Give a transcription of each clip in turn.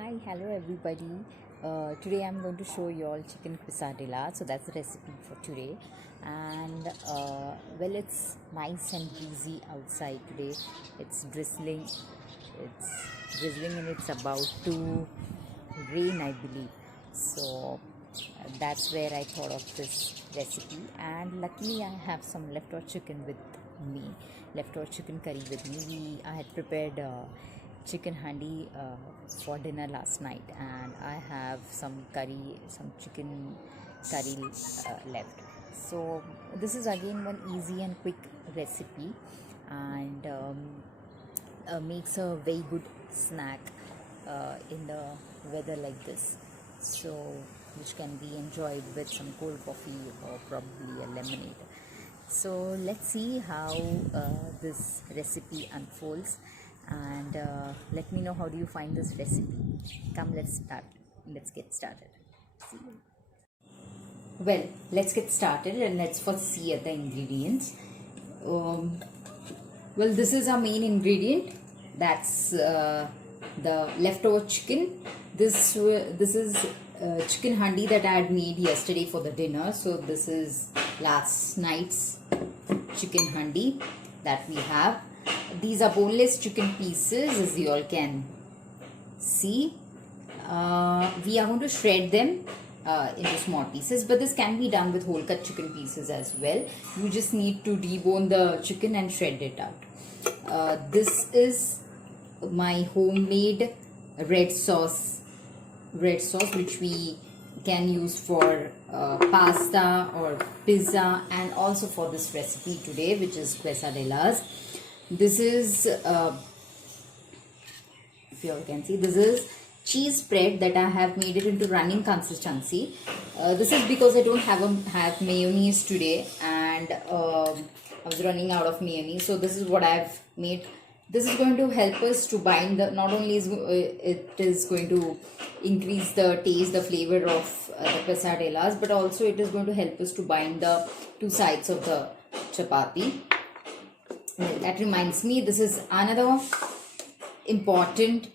Hi, hello everybody. Today I'm going to show you all chicken quesadilla. So that's the recipe for today. And well, it's nice and breezy outside today. It's drizzling. It's drizzling and it's about to rain, I believe. So that's where I thought of this recipe. And luckily, I have some leftover chicken with me, leftover chicken curry with me. I had prepared chicken handi for dinner last night, and I have some curry, some chicken curry left. So this is again one easy and quick recipe, and makes a very good snack in the weather like this, so which can be enjoyed with some cold coffee or probably a lemonade. So let's see how this recipe unfolds, and let me know how do you find this recipe. Come, let's get started. See you. Well, let's get started and let's first see at the ingredients. Well, this is our main ingredient. That's the leftover chicken. This is chicken handi that I had made yesterday for the dinner. So this is last night's chicken handi that we have. These are boneless chicken pieces, as you all can see. We are going to shred them into small pieces, but this can be done with whole cut chicken pieces as well. You just need to debone the chicken and shred it out. This is my homemade red sauce which we can use for pasta or pizza, and also for this recipe today, which is quesadillas. This is if you all can see, this is cheese spread that I have made it into running consistency. This is because I don't have mayonnaise today, and I was running out of mayonnaise, so this is what I've made. This is going to help us to bind the, not only is it is going to increase the taste, the flavor of the quesadillas, but also it is going to help us to bind the two sides of the chapati. That reminds me, this is another important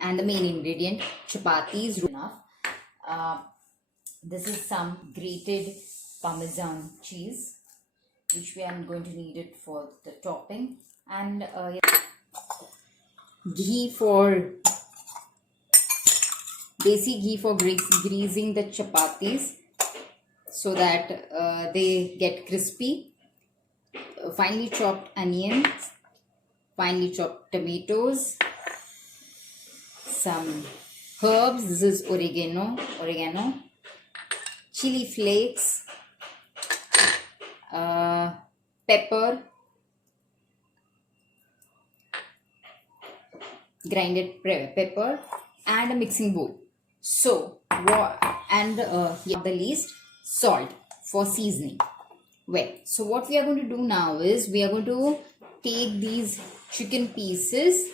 and the main ingredient, chapatis. Enough. This is some grated Parmesan cheese, which we are going to need it for the topping, and ghee for desi ghee for greasing the chapatis so that they get crispy. Finely chopped onions, finely chopped tomatoes, some herbs. This is oregano, chili flakes, pepper, grinded pepper, and a mixing bowl. So, and the least, salt for seasoning. Well, so what we are going to do now is we are going to take these chicken pieces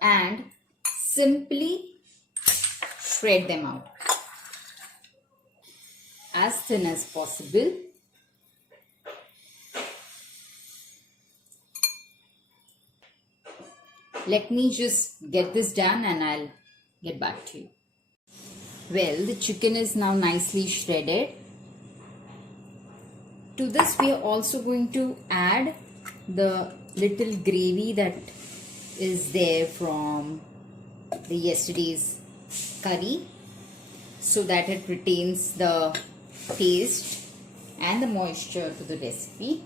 and simply shred them out as thin as possible. Let me just get this done and I'll get back to you. Well, the chicken is now nicely shredded. To this, we are also going to add the little gravy that is there from the yesterday's curry, so that it retains the taste and the moisture to the recipe.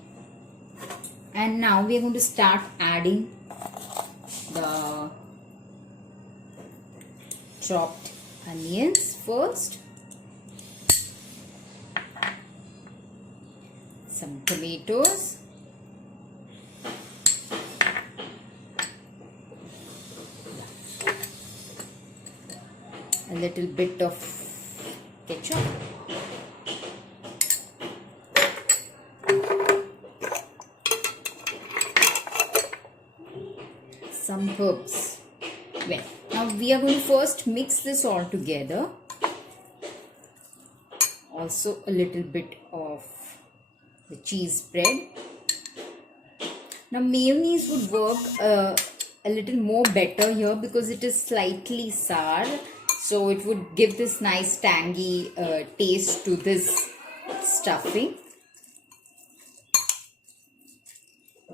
And now we are going to start adding the chopped onions first, some tomatoes, a little bit of ketchup, some herbs. Well, now we are going to first mix this all together. Also a little bit of the cheese spread. Now mayonnaise would work a little more better here because it is slightly sour, so it would give this nice tangy taste to this stuffing.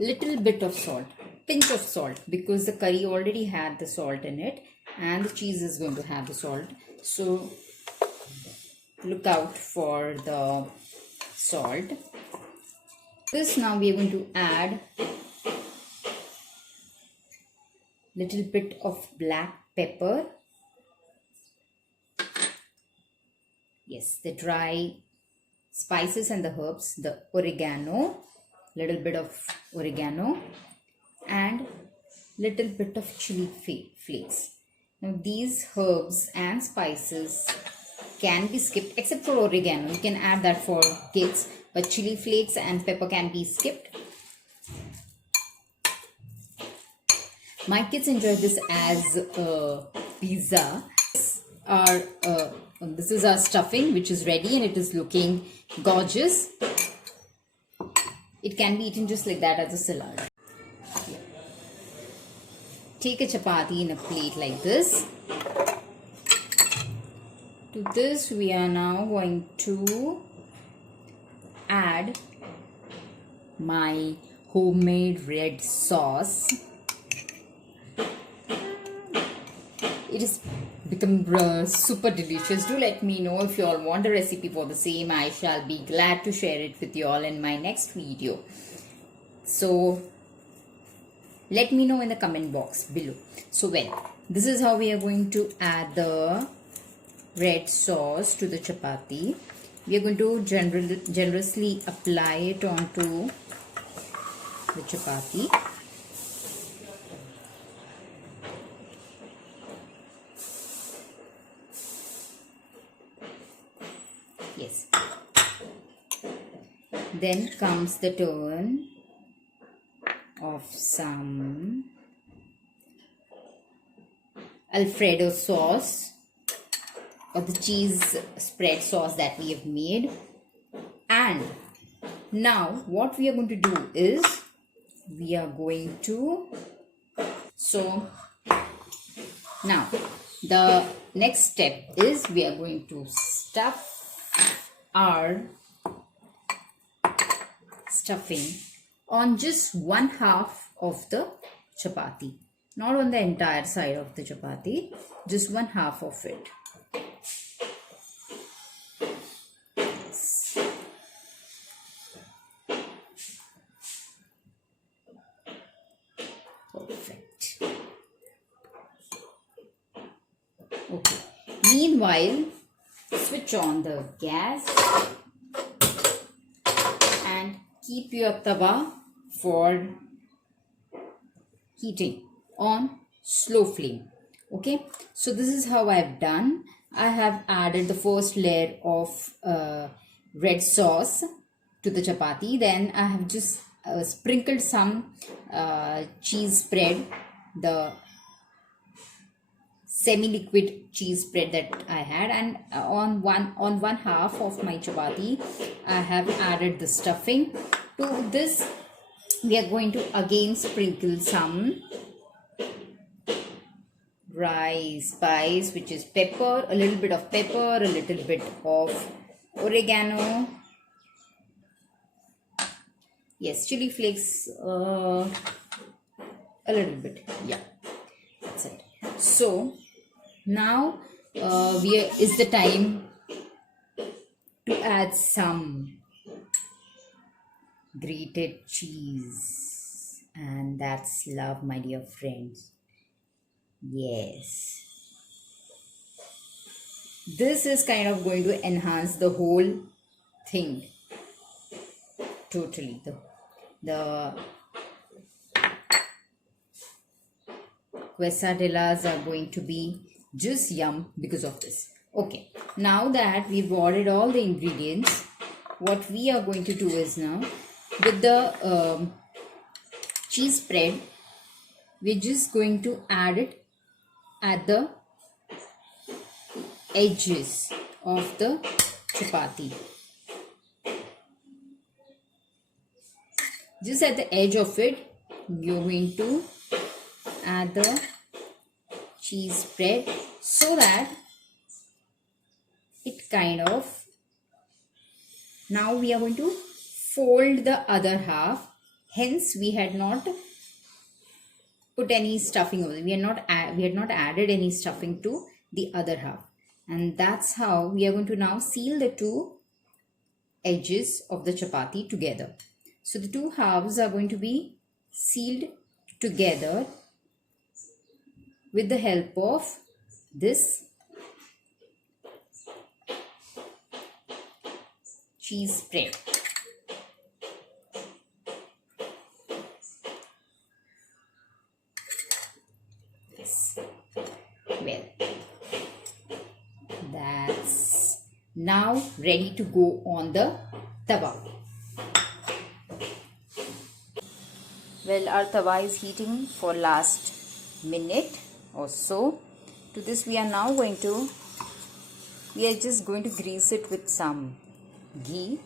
Little bit of salt, pinch of salt, because the curry already had the salt in it and the cheese is going to have the salt, so look out for the salt. This now we are going to add little bit of black pepper. Yes, the dry spices and the herbs, the oregano, little bit of oregano, and little bit of chili flakes. Now these herbs and spices can be skipped except for oregano. You can add that for kids, but chili flakes and pepper can be skipped. My kids enjoy this as a pizza. This is our stuffing, which is ready and it is looking gorgeous. It can be eaten just like that as a salad. Take a chapati in a plate like this. To this we are now going to add my homemade red sauce. It is become super delicious. Do let me know if you all want a recipe for the same. I shall be glad to share it with you all in my next video. So let me know in the comment box below. So this is how we are going to add the red sauce to the chapati. We are going to generously apply it onto the chapati. Yes. Then comes the turn of some Alfredo sauce or the cheese spread sauce that we have made. And now what we are going to do is we are going to, so now the next step is we are going to stuff our stuffing on just 1/2 of the chapati, not on the entire side of the chapati, just 1/2 of it. Perfect. Okay. Meanwhile, switch on the gas and keep your tawa for heating on slow flame. Okay, so this is how I've done. I have added the first layer of red sauce to the chapati. Then I have just sprinkled some cheese spread, the semi-liquid cheese spread that I had, and on 1/2 of my chapati I have added the stuffing. To this we are going to again sprinkle some dry spice, which is pepper, a little bit of pepper, a little bit of oregano, yes, chili flakes, a little bit, yeah, that's it. So now is the time to add some grated cheese, and that's love, my dear friends. Yes, this is kind of going to enhance the whole thing totally. The quesadillas are going to be just yum because of this. Okay, now that we've ordered all the ingredients, what we are going to do is now with the cheese spread, we're just going to add it at the edges of the chapati. Just at the edge of it, you're going to add the cheese spread so that it kind of, now we are going to fold the other half. Hence we had not put any stuffing over. We had not added any stuffing to the other half, and that's how we are going to now seal the two edges of the chapati together. So the two halves are going to be sealed together with the help of this cheese spread. Yes. Well, that's now ready to go on the tawa. Well, our tawa is heating for last minute or so. To this we are just going to grease it with some ghee.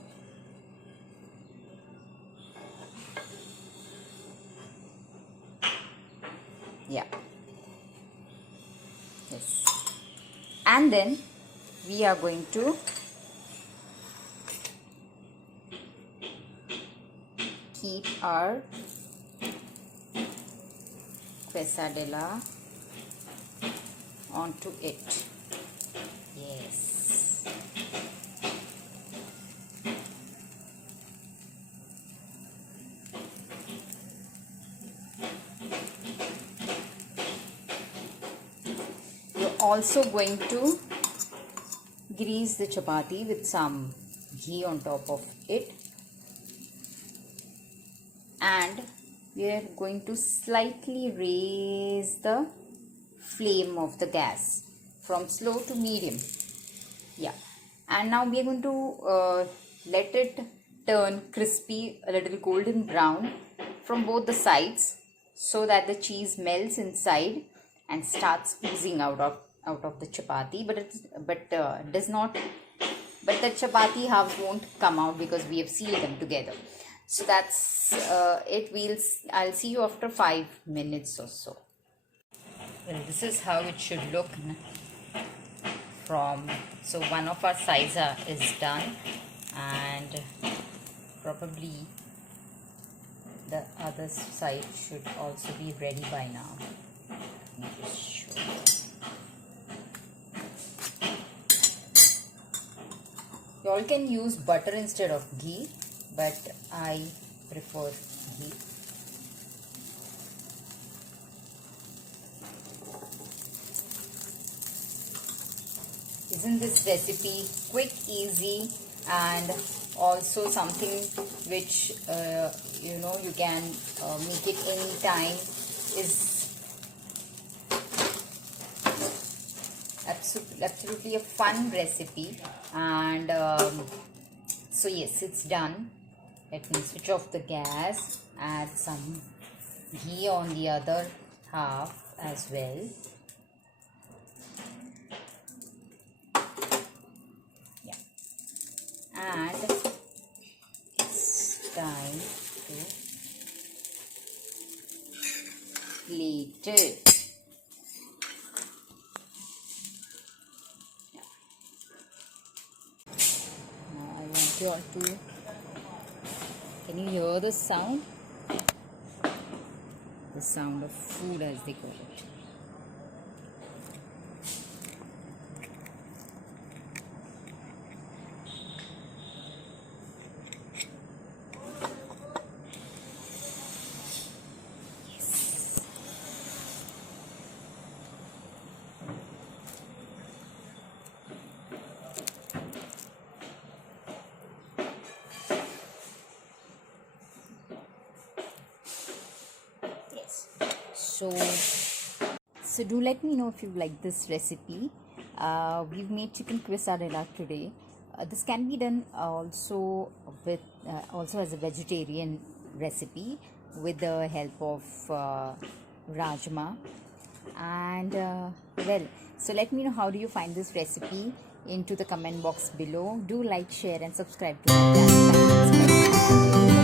Yeah. Yes. And then we are going to keep our quesadilla onto it. Yes. You're also going to grease the chapati with some ghee on top of it, and we are going to slightly raise the flame of the gas from slow to medium. Yeah, and now we are going to let it turn crispy, a little golden brown from both the sides, so that the cheese melts inside and starts oozing out of the chapati. But the chapati halves won't come out because we have sealed them together. So that's it. I'll see you after 5 minutes or so. Well, this is how it should look so one of our sides is done, and probably the other side should also be ready by now. Let me just show you. You all can use butter instead of ghee, but I prefer ghee. Isn't this recipe quick, easy, and also something which you can make it anytime? Is absolutely a fun recipe. And so yes, it's done. Let me switch off the gas, add some ghee on the other half as well. Yeah, and it's time to plate it. You all to, can you hear the sound? The sound of food, as they call it. So do let me know if you like this recipe. We've made chicken quesadilla today. This can be done also as a vegetarian recipe with the help of rajma. And well, so let me know how do you find this recipe into the comment box below. Do like, share and subscribe to my channel. Thank you.